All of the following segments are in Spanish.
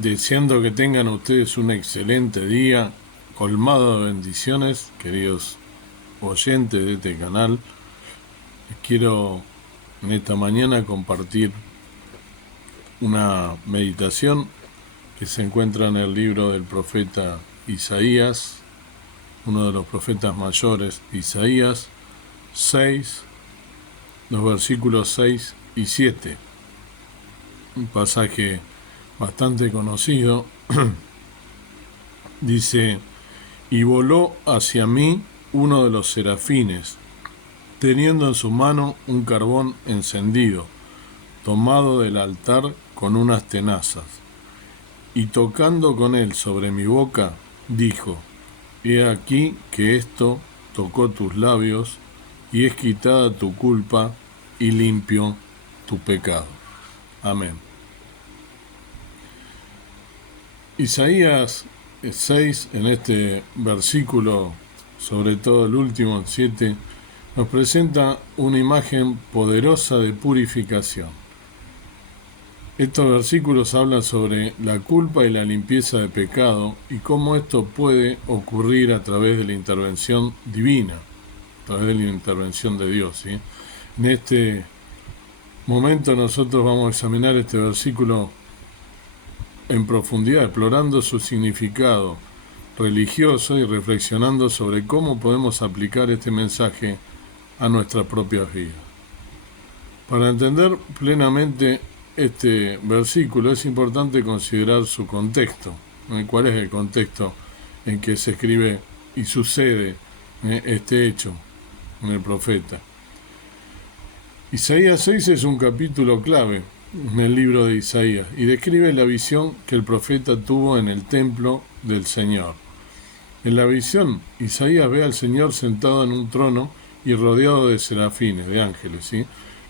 Deseando que tengan ustedes un excelente día, colmado de bendiciones, queridos oyentes de este canal. Les quiero en esta mañana compartir una meditación que se encuentra en el libro del profeta Isaías, uno de los profetas mayores, Isaías 6, los versículos 6 y 7. Un pasaje bastante conocido. Dice: y voló hacia mí uno de los serafines, teniendo en su mano un carbón encendido, tomado del altar con unas tenazas, y tocando con él sobre mi boca, dijo: he aquí que esto tocó tus labios, y es quitada tu culpa, y limpio tu pecado. Amén. Isaías 6, en este versículo, sobre todo el último, 7, nos presenta una imagen poderosa de purificación. Estos versículos hablan sobre la culpa y la limpieza de pecado y cómo esto puede ocurrir a través de la intervención divina, a través de la intervención de Dios, ¿sí? En este momento nosotros vamos a examinar este versículo en profundidad, explorando su significado religioso y reflexionando sobre cómo podemos aplicar este mensaje a nuestras propias vidas. Para entender plenamente este versículo es importante considerar su contexto. ¿Cuál es el contexto en que se escribe y sucede este hecho en el profeta? Isaías 6 es un capítulo clave en el libro de Isaías y describe la visión que el profeta tuvo en el templo del Señor. En la visión, Isaías ve al Señor sentado en un trono y rodeado de serafines, de ángeles, ¿sí?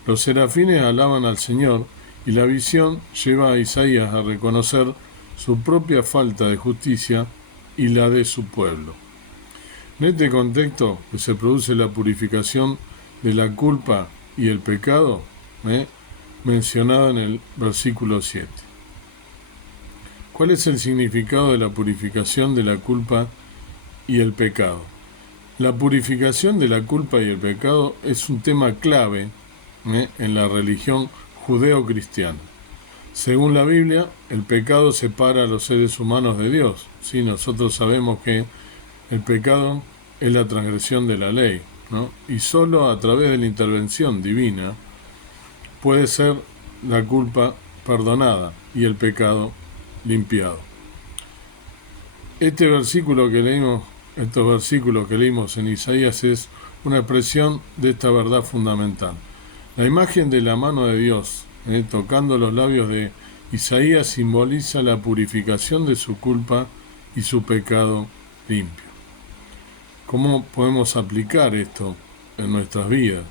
Los serafines alaban al Señor y la visión lleva a Isaías a reconocer su propia falta de justicia y la de su pueblo. En este contexto que se produce la purificación de la culpa y el pecado, mencionado en el versículo 7. ¿Cuál es el significado de la purificación de la culpa y el pecado? La purificación de la culpa y el pecado es un tema clave en la religión judeo-cristiana. Según la Biblia, el pecado separa a los seres humanos de Dios. ¿Sí? Nosotros sabemos que el pecado es la transgresión de la ley, ¿no? Y solo a través de la intervención divina puede ser la culpa perdonada y el pecado limpiado. Estos versículos que leímos en Isaías es una expresión de esta verdad fundamental. La imagen de la mano de Dios, tocando los labios de Isaías, simboliza la purificación de su culpa y su pecado limpio. ¿Cómo podemos aplicar esto en nuestras vidas?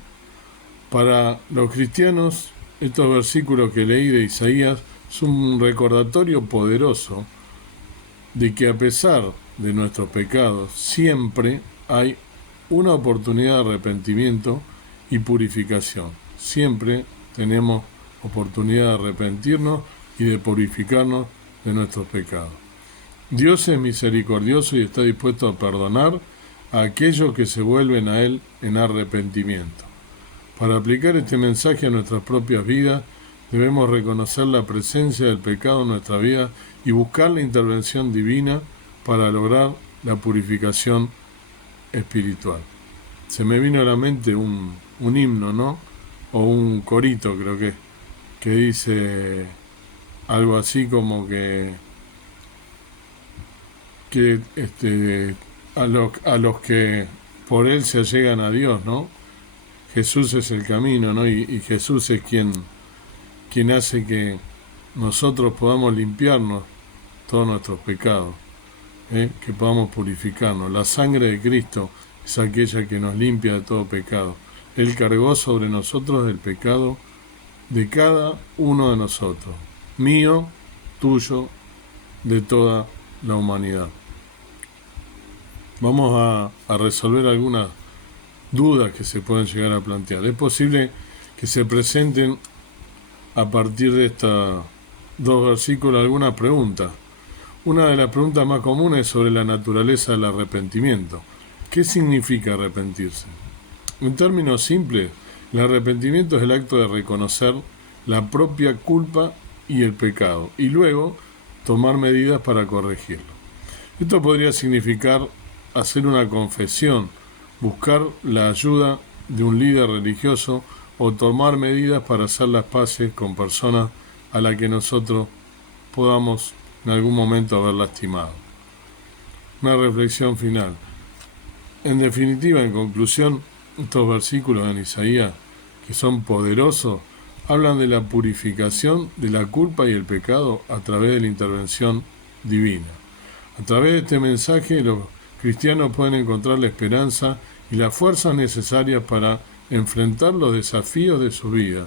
Para los cristianos, estos versículos que leí de Isaías son un recordatorio poderoso de que a pesar de nuestros pecados, siempre hay una oportunidad de arrepentimiento y purificación. Siempre tenemos oportunidad de arrepentirnos y de purificarnos de nuestros pecados. Dios es misericordioso y está dispuesto a perdonar a aquellos que se vuelven a Él en arrepentimiento. Para aplicar este mensaje a nuestras propias vidas, debemos reconocer la presencia del pecado en nuestra vida y buscar la intervención divina para lograr la purificación espiritual. Se me vino a la mente un himno, ¿no? O un corito, creo que dice algo así como que a los que por Él se allegan a Dios, ¿no? Jesús es el camino, ¿no? Y Jesús es quien hace que nosotros podamos limpiarnos todos nuestros pecados, que podamos purificarnos. La sangre de Cristo es aquella que nos limpia de todo pecado. Él cargó sobre nosotros el pecado de cada uno de nosotros, mío, tuyo, de toda la humanidad. Vamos a resolver algunas dudas que se pueden llegar a plantear. Es posible que se presenten a partir de esta dos versículos algunas preguntas. Una de las preguntas más comunes es sobre la naturaleza del arrepentimiento. ¿Qué significa arrepentirse? En términos simples, el arrepentimiento es el acto de reconocer la propia culpa y el pecado, y luego tomar medidas para corregirlo. Esto podría significar hacer una confesión, buscar la ayuda de un líder religioso o tomar medidas para hacer las paces con personas a las que nosotros podamos en algún momento haber lastimado. Una reflexión final. En definitiva, en conclusión, estos versículos en Isaías, que son poderosos, hablan de la purificación de la culpa y el pecado a través de la intervención divina. A través de este mensaje, los cristianos pueden encontrar la esperanza y las fuerzas necesarias para enfrentar los desafíos de su vida,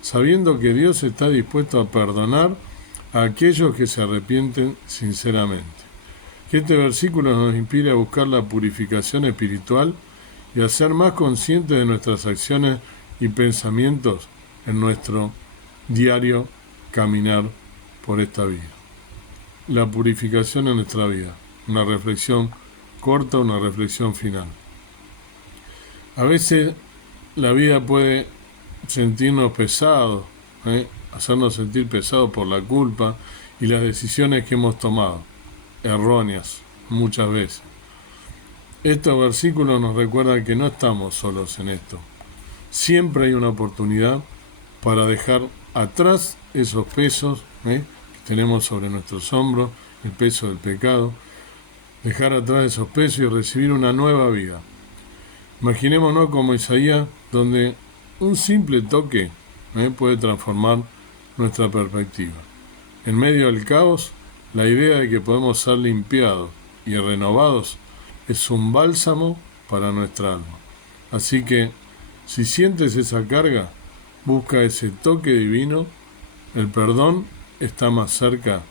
sabiendo que Dios está dispuesto a perdonar a aquellos que se arrepienten sinceramente. Que este versículo nos inspire a buscar la purificación espiritual y a ser más conscientes de nuestras acciones y pensamientos en nuestro diario caminar por esta vida. La purificación en nuestra vida. Una reflexión corta, una reflexión final. A veces la vida puede sentirnos pesados, hacernos sentir pesados por la culpa y las decisiones que hemos tomado, erróneas muchas veces. Estos versículos nos recuerdan que no estamos solos en esto. Siempre hay una oportunidad para dejar atrás esos pesos que tenemos sobre nuestros hombros, el peso del pecado, dejar atrás esos pesos y recibir una nueva vida. Imaginémonos como Isaías, donde un simple toque puede transformar nuestra perspectiva. En medio del caos, la idea de que podemos ser limpiados y renovados es un bálsamo para nuestra alma. Así que, si sientes esa carga, busca ese toque divino. El perdón está más cerca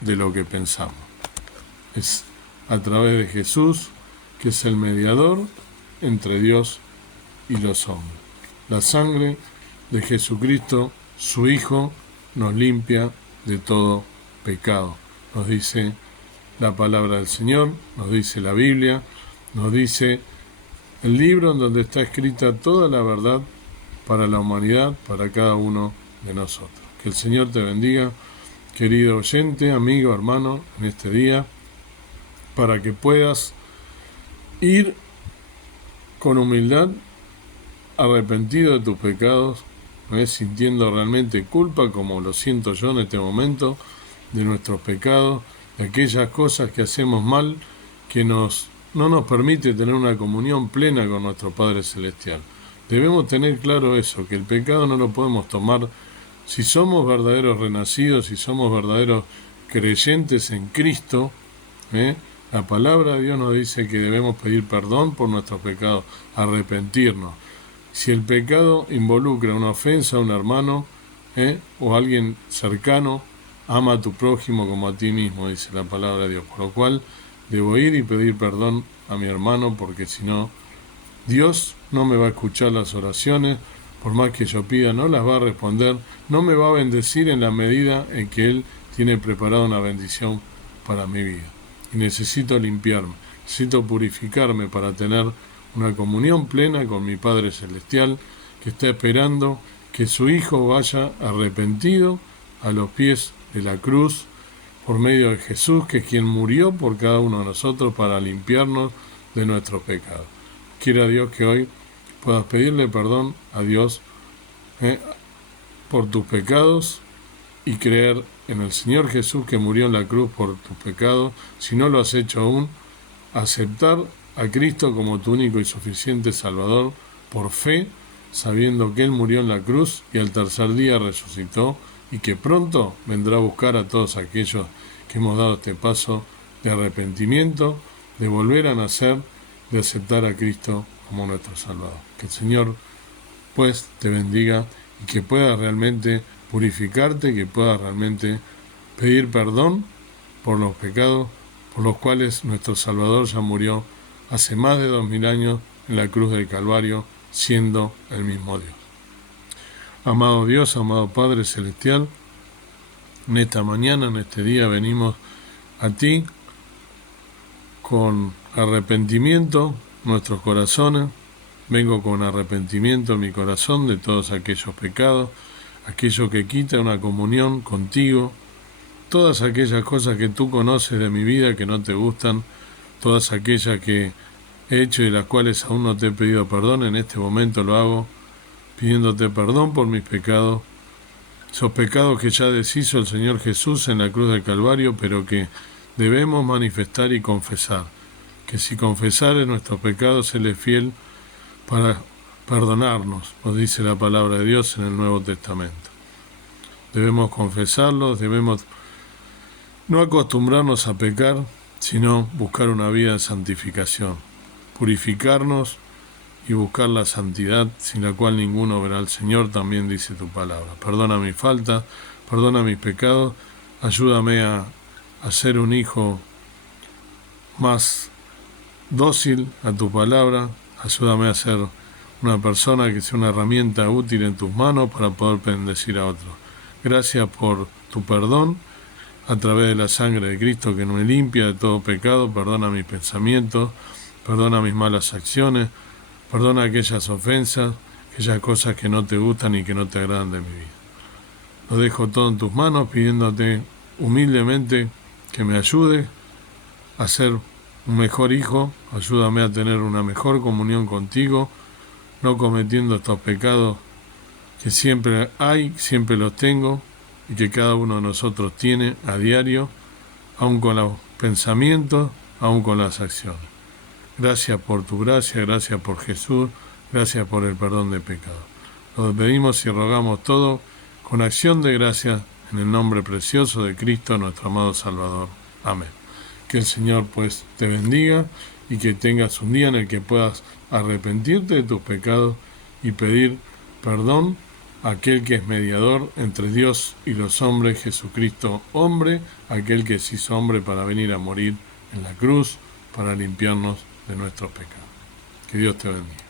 de lo que pensamos. Es a través de Jesús, que es el mediador entre Dios y los hombres. La sangre de Jesucristo, su Hijo, nos limpia de todo pecado. Nos dice la palabra del Señor, nos dice la Biblia, nos dice el libro en donde está escrita toda la verdad para la humanidad, para cada uno de nosotros. Que el Señor te bendiga, querido oyente, amigo, hermano, en este día, para que puedas ir con humildad, arrepentido de tus pecados, sintiendo realmente culpa, como lo siento yo en este momento, de nuestros pecados, de aquellas cosas que hacemos mal, que no nos permite tener una comunión plena con nuestro Padre Celestial. Debemos tener claro eso, que el pecado no lo podemos tomar. Si somos verdaderos renacidos, si somos verdaderos creyentes en Cristo, la palabra de Dios nos dice que debemos pedir perdón por nuestros pecados, arrepentirnos. Si el pecado involucra una ofensa a un hermano o a alguien cercano, ama a tu prójimo como a ti mismo, dice la palabra de Dios. Por lo cual debo ir y pedir perdón a mi hermano, porque si no, Dios no me va a escuchar las oraciones, por más que yo pida, no las va a responder, no me va a bendecir en la medida en que Él tiene preparada una bendición para mi vida. Y necesito limpiarme, necesito purificarme para tener una comunión plena con mi Padre Celestial, que está esperando que su Hijo vaya arrepentido a los pies de la cruz por medio de Jesús, que es quien murió por cada uno de nosotros para limpiarnos de nuestros pecados. Quiera Dios que hoy puedas pedirle perdón a Dios por tus pecados y creer en el Señor Jesús, que murió en la cruz por tus pecados. Si no lo has hecho aún, aceptar a Cristo como tu único y suficiente Salvador por fe, sabiendo que Él murió en la cruz y al tercer día resucitó, y que pronto vendrá a buscar a todos aquellos que hemos dado este paso de arrepentimiento, de volver a nacer, de aceptar a Cristo como nuestro Salvador. Que el Señor pues te bendiga y que puedas realmente purificarte, que puedas realmente pedir perdón por los pecados por los cuales nuestro Salvador ya murió hace más de 2000 años en la cruz del Calvario, siendo el mismo Dios. Amado Dios, amado Padre Celestial, En esta mañana, en este día, venimos a ti con arrepentimiento nuestros corazones. Vengo con arrepentimiento en mi corazón de todos aquellos pecados, aquello que quita una comunión contigo, todas aquellas cosas que tú conoces de mi vida que no te gustan, todas aquellas que he hecho y de las cuales aún no te he pedido perdón. En este momento lo hago pidiéndote perdón por mis pecados, esos pecados que ya deshizo el Señor Jesús en la cruz del Calvario, pero que debemos manifestar y confesar. Que si confesares nuestros pecados, Él es fiel para perdonarnos, nos dice la palabra de Dios en el Nuevo Testamento. Debemos confesarlos, debemos no acostumbrarnos a pecar, sino buscar una vida de santificación, purificarnos y buscar la santidad, sin la cual ninguno verá al Señor, también dice tu palabra. Perdona mis faltas, perdona mis pecados, ayúdame a ser un hijo más dócil a tu palabra, ayúdame a ser una persona que sea una herramienta útil en tus manos para poder bendecir a otros. Gracias por tu perdón a través de la sangre de Cristo que me limpia de todo pecado. Perdona mis pensamientos, perdona mis malas acciones, perdona aquellas ofensas, aquellas cosas que no te gustan y que no te agradan de mi vida. Lo dejo todo en tus manos, pidiéndote humildemente que me ayudes a ser un mejor hijo, ayúdame a tener una mejor comunión contigo, no cometiendo estos pecados que siempre hay, siempre los tengo, y que cada uno de nosotros tiene a diario, aun con los pensamientos, aun con las acciones. Gracias por tu gracia, gracias por Jesús, gracias por el perdón de pecados. Lo pedimos y rogamos todo con acción de gracias en el nombre precioso de Cristo, nuestro amado Salvador. Amén. Que el Señor pues te bendiga y que tengas un día en el que puedas arrepentirte de tus pecados y pedir perdón a aquel que es mediador entre Dios y los hombres, Jesucristo hombre, aquel que se hizo hombre para venir a morir en la cruz, para limpiarnos de nuestros pecados. Que Dios te bendiga.